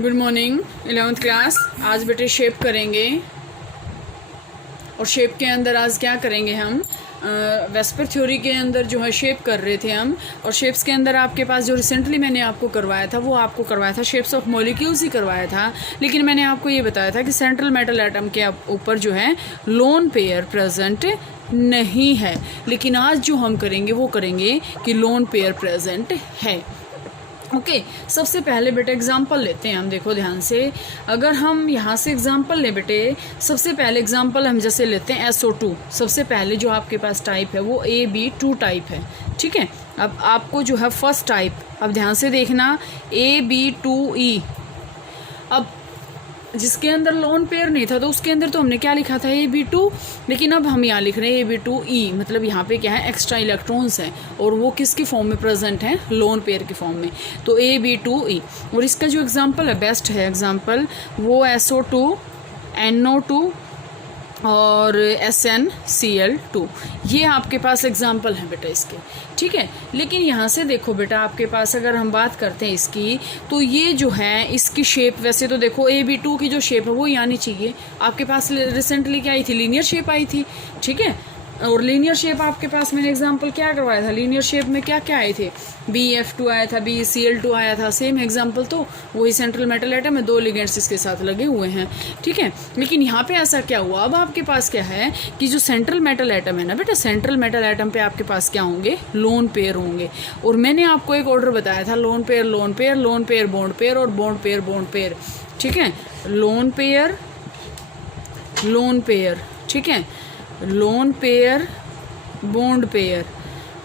Good morning 11th class. आज बेटे shape करेंगे और शेप के अंदर आज क्या करेंगे हम वेस्पर थ्योरी के अंदर जो है शेप कर रहे थे हम। और शेप्स के अंदर आपके पास जो रिसेंटली मैंने आपको करवाया था वो आपको करवाया था शेप्स ऑफ मॉलिक्यूल्स ही करवाया था। लेकिन मैंने आपको ये बताया था कि सेंट्रल मेटल एटम के ऊपर जो है लोन पेयर प्रेजेंट नहीं है। लेकिन आज जो हम करेंगे वो करेंगे कि लोन पेयर प्रेजेंट है। ओके सबसे पहले बेटे एग्जाम्पल लेते हैं हम। देखो ध्यान से, अगर हम यहाँ से एग्जाम्पल लें बेटे, सबसे पहले एग्जाम्पल हम जैसे लेते हैं SO2। सबसे पहले जो आपके पास टाइप है वो AB2 टाइप है। ठीक है, अब आपको जो है फर्स्ट टाइप, अब ध्यान से देखना AB2E। अब जिसके अंदर लोन पेयर नहीं था तो उसके अंदर तो हमने क्या लिखा था AB2, लेकिन अब हम यहाँ लिख रहे हैं AB2E। मतलब यहाँ पे क्या है, एक्स्ट्रा इलेक्ट्रॉन्स हैं और वो किसकी फॉर्म में प्रेजेंट हैं, लोन पेयर की फॉर्म में। तो AB2E। और इसका जो एग्जांपल है, बेस्ट है एग्जांपल, वो SO2 NO2 और SnCl2। ये आपके पास एग्जाम्पल हैं बेटा इसके। ठीक है, लेकिन यहाँ से देखो बेटा, आपके पास अगर हम बात करते हैं इसकी, तो ये जो है इसकी शेप, वैसे तो देखो AB2 की जो शेप है वो आनी चाहिए। आपके पास रिसेंटली क्या आई थी, लीनियर शेप आई थी। ठीक है, और लीनियर शेप आपके पास मैंने एग्जांपल क्या करवाया था, लीनियर शेप में क्या क्या आए थे, BF2 आया था, BCl2 आया था। सेम एग्जांपल तो वही सेंट्रल मेटल एटम है, 2 लिगेंड्स इसके साथ लगे हुए हैं। ठीक है, लेकिन यहाँ पे ऐसा क्या हुआ, अब आपके पास क्या है कि जो सेंट्रल मेटल एटम है ना बेटा, सेंट्रल मेटल एटम पे आपके पास क्या होंगे, लोन पेयर होंगे। और मैंने आपको एक ऑर्डर बताया था, lone pair lone pair, lone pair bond pair और बॉन्ड पेयर बॉन्ड पेयर। ठीक है, लोन पेयर लोन पेयर, ठीक है, लोन पेयर बॉन्ड पेयर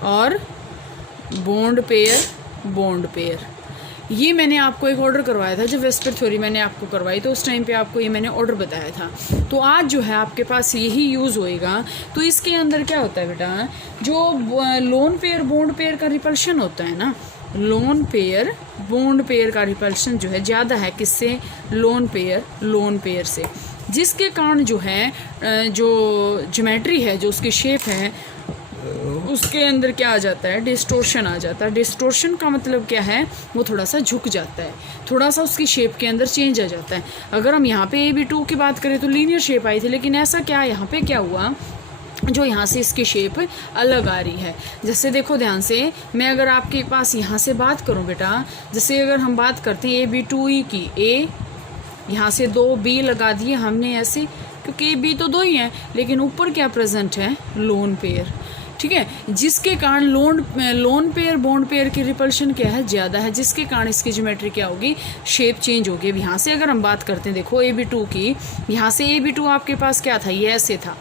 और बॉन्ड पेयर बॉन्ड पेयर। ये मैंने आपको एक ऑर्डर करवाया था, जब वेस्पर थ्योरी मैंने आपको करवाई तो उस टाइम पे आपको ये मैंने ऑर्डर बताया था। तो आज जो है आपके पास यही यूज़ होएगा। तो इसके अंदर क्या होता है बेटा, जो लोन पेयर बॉन्ड पेयर का रिपल्शन होता है ना, लोन पेयर बॉन्ड पेयर का रिपल्शन जो है ज़्यादा है किससे, लोन पेयर से, जिसके कारण जो है जो ज्योमेट्री है, जो उसकी शेप है, उसके अंदर क्या आ जाता है, डिस्टोर्शन आ जाता है। डिस्टोर्शन का मतलब क्या है, वो थोड़ा सा झुक जाता है, थोड़ा सा उसकी शेप के अंदर चेंज आ जाता है। अगर हम यहाँ पे AB2 की बात करें तो लीनियर शेप आई थी, लेकिन ऐसा क्या यहाँ पे क्या हुआ, जो यहाँ से इसकी शेप अलग आ रही है। जैसे देखो ध्यान से, मैं अगर आपके पास यहाँ से बात करूँ बेटा, जैसे अगर हम बात करते हैं AB2E की, A यहाँ से 2 B लगा दिए हमने ऐसे, क्योंकि B तो 2 ही हैं, लेकिन ऊपर क्या प्रेजेंट है, लोन पेयर। ठीक है, जिसके कारण लोन पेयर बॉन्ड पेयर की रिपल्शन क्या है, ज़्यादा है, जिसके कारण इसकी ज्योमेट्री क्या होगी, शेप चेंज होगी। अब यहाँ से अगर हम बात करते हैं, देखो AB2 की, यहाँ से AB2 आपके पास क्या था, ये ऐसे था,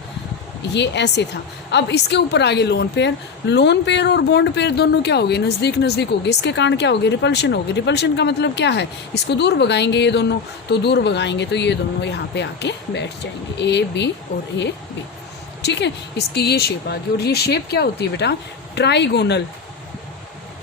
ये ऐसे था। अब इसके ऊपर आगे लोन पेयर और बॉन्ड पेयर दोनों क्या होगे, नज़दीक नज़दीक होगी। इसके कारण क्या होगी, रिपल्शन होगी। रिपल्शन का मतलब क्या है, इसको दूर भगाएंगे, ये दोनों तो दूर भगाएंगे तो ये दोनों यहाँ पे आके बैठ जाएंगे, AB और AB। ठीक है, इसकी ये शेप आ गई। और ये शेप क्या होती है बेटा, ट्राइगोनल,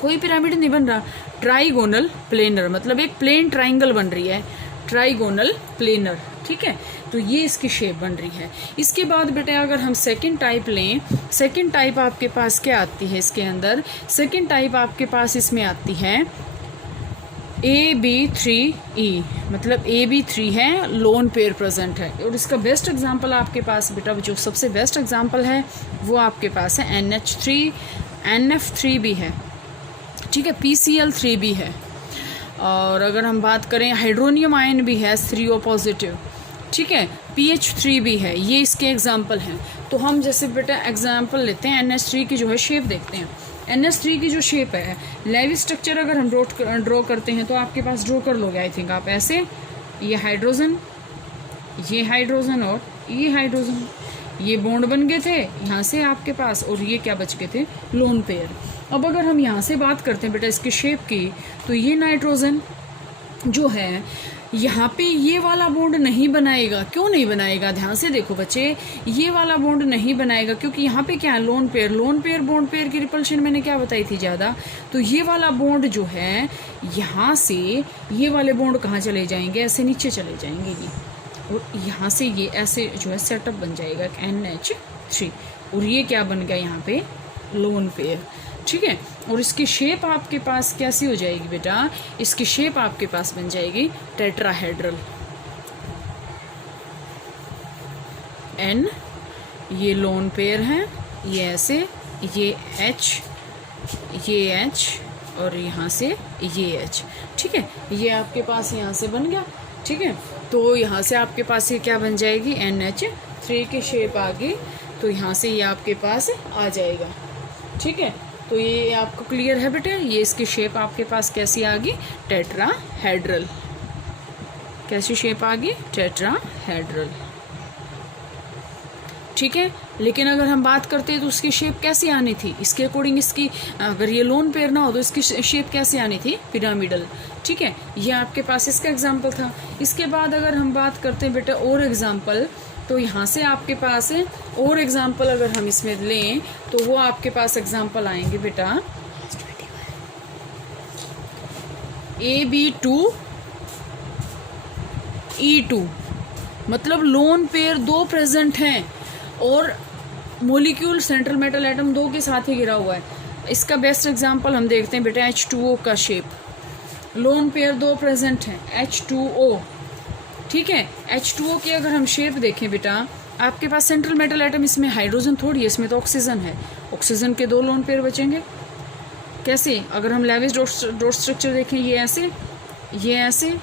कोई पिरामिड नहीं बन रहा, ट्राइगोनल प्लेनर, मतलब एक प्लेन ट्राइंगल बन रही है, ट्राइगोनल प्लेनर। ठीक है, तो ये इसकी शेप बन रही है। इसके बाद बेटा अगर हम सेकंड टाइप लें, सेकंड टाइप आपके पास क्या आती है इसके अंदर, सेकंड टाइप आपके पास इसमें आती है AB3E। मतलब AB3 है, लोन पेयर प्रेजेंट है। और इसका बेस्ट एग्जांपल आपके पास बेटा, जो सबसे बेस्ट एग्जांपल है वो आपके पास है NH3, NF3 भी है। ठीक है, PCl3 भी है। और अगर हम बात करें, हाइड्रोनियम आयन भी है, H3O पॉजिटिव। ठीक है, PH3 भी है। ये इसके एग्जाम्पल हैं। तो हम जैसे बेटा एग्जाम्पल लेते हैं, NH3 की जो है शेप देखते हैं। NH3 की जो शेप है, लेवी स्ट्रक्चर अगर हम ड्रॉ करते हैं तो आपके पास ड्रॉ कर लोगे आई थिंक आप ऐसे, ये हाइड्रोजन और ये हाइड्रोजन, ये बॉन्ड बन गए थे यहाँ से आपके पास, और ये क्या बच गए थे, लोन पेयर। अब अगर हम यहाँ से बात करते हैं बेटा इसकी शेप की, तो ये नाइट्रोजन जो है यहाँ पे ये वाला बॉन्ड नहीं बनाएगा। क्यों नहीं बनाएगा, ध्यान से देखो बच्चे, ये वाला बॉन्ड नहीं बनाएगा क्योंकि यहाँ पे क्या है, लोन पेयर बॉन्ड पेयर की रिपल्शन मैंने क्या बताई थी ज़्यादा। तो ये वाला बॉन्ड जो है, यहाँ से ये वाले बॉन्ड कहाँ चले जाएंगे, ऐसे नीचे चले जाएंगे ये, और यहाँ से ये ऐसे जो है सेटअप बन जाएगा NH3, और ये क्या बन गया यहाँ पे, लोन पेयर। ठीक है, और इसकी शेप आपके पास कैसी हो जाएगी बेटा, इसकी शेप आपके पास बन जाएगी टेट्राहेड्रल। N ये लोन पेयर है, ये ऐसे, ये H, ये H और यहाँ से ये H। ठीक है, ये आपके पास यहाँ से बन गया। ठीक है, तो यहाँ से आपके पास ये क्या बन जाएगी, NH3 की शेप आ गई। तो यहाँ से ये आपके पास आ जाएगा। ठीक है, तो ये आपको क्लियर है बेटे, ये इसकी शेप आपके पास कैसी आ गई, टेट्राहेड्रल। कैसी शेप आ गई, टेट्राहेड्रल। ठीक है, लेकिन अगर हम बात करते हैं तो उसकी शेप कैसी आनी थी, इसके अकॉर्डिंग इसकी, अगर ये लोन पेयर ना हो तो इसकी शेप कैसे आनी थी, पिरामिडल। ठीक है, ये आपके पास इसका एग्जाम्पल था। इसके बाद अगर हम बात करते हैं बेटा और एग्जाम्पल, तो यहाँ से आपके पास और एग्जाम्पल अगर हम इसमें लें तो वो आपके पास एग्जाम्पल आएंगे बेटा AB2 E2, मतलब लोन पेयर 2 प्रेजेंट हैं और मोलिक्यूल सेंट्रल मेटल एटम 2 के साथ ही घिरा हुआ है। इसका बेस्ट एग्जांपल हम देखते हैं बेटा H2O का शेप। लोन पेयर 2 प्रेजेंट हैं, H2O। ठीक है, H2O की अगर हम शेप देखें बेटा, आपके पास सेंट्रल मेटल एटम, इसमें हाइड्रोजन थोड़ी है, इसमें तो ऑक्सीजन है। ऑक्सीजन के 2 लोन पेयर बचेंगे। कैसे, अगर हम लेविस डॉट स्ट्रक्चर देखें, ये ऐसे, ये ऐसे,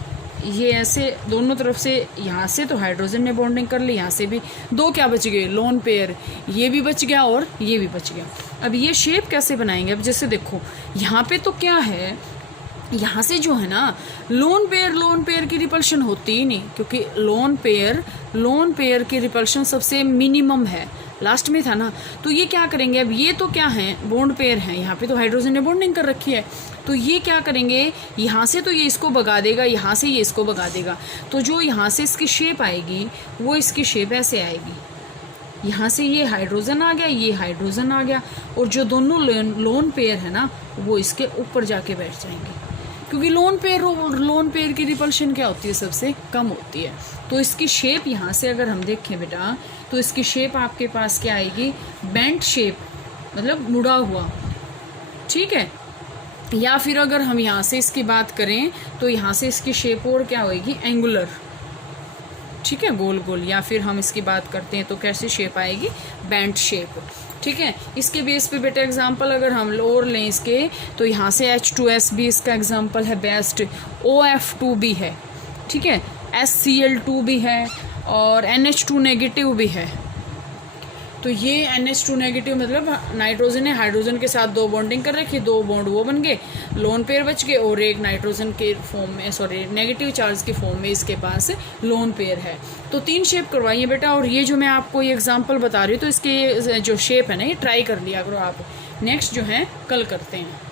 ये ऐसे, दोनों तरफ से, यहाँ से तो हाइड्रोजन ने बॉन्डिंग कर ली, यहाँ से भी 2 क्या बच गए, लोन पेयर। ये भी बच गया और ये भी बच गया। अब ये शेप कैसे बनाएंगे, अब जैसे देखो यहाँ पे तो क्या है, यहाँ से जो है ना लोन पेयर की रिपल्शन होती ही नहीं, क्योंकि लोन पेयर की रिपल्शन सबसे मिनिमम है, लास्ट में था ना। तो ये क्या करेंगे, अब ये तो क्या है, बॉन्ड पेयर हैं, यहाँ पे तो हाइड्रोजन ने बॉन्डिंग कर रखी है। तो ये क्या करेंगे, यहाँ से तो ये इसको भगा देगा, यहाँ से ये इसको भगा देगा। तो जो यहाँ से इसकी शेप आएगी वो इसकी शेप ऐसे आएगी, यहाँ से ये हाइड्रोजन आ गया, ये हाइड्रोजन आ गया, और जो दोनों लोन पेयर है ना वो इसके ऊपर जाके बैठ जाएंगे, क्योंकि लोन पेयर की रिपल्शन क्या होती है, सबसे कम होती है। तो इसकी शेप यहाँ से अगर हम देखें बेटा, तो इसकी शेप आपके पास क्या आएगी, बेंट शेप, मतलब मुड़ा हुआ। ठीक है, या फिर अगर हम यहाँ से इसकी बात करें तो यहाँ से इसकी शेप और क्या होएगी, एंगुलर। ठीक है, गोल गोल। या फिर हम इसकी बात करते हैं तो कैसी शेप आएगी, बेंट शेप। ठीक है, इसके बेस पे बेटा एग्जांपल अगर हम और लें इसके, तो यहाँ से H2S भी इसका एग्जांपल है बेस्ट, OF2 भी है। ठीक है, SCl2 भी है और NH2 नेगेटिव भी है। तो ये NH2 नेगेटिव मतलब नाइट्रोजन ने हाइड्रोजन के साथ 2 बॉन्डिंग कर रखी, 2 बॉन्ड वो बन गए, लोन पेयर बच गए, और एक नाइट्रोजन के फॉर्म में, सॉरी नेगेटिव चार्ज के फॉर्म में इसके पास लोन पेयर है। तो 3 शेप करवाइए बेटा, और ये जो मैं आपको ये एग्जांपल बता रही हूँ तो इसके जो शेप है ना ये ट्राई कर लिया करो आप। नेक्स्ट जो है कल करते हैं।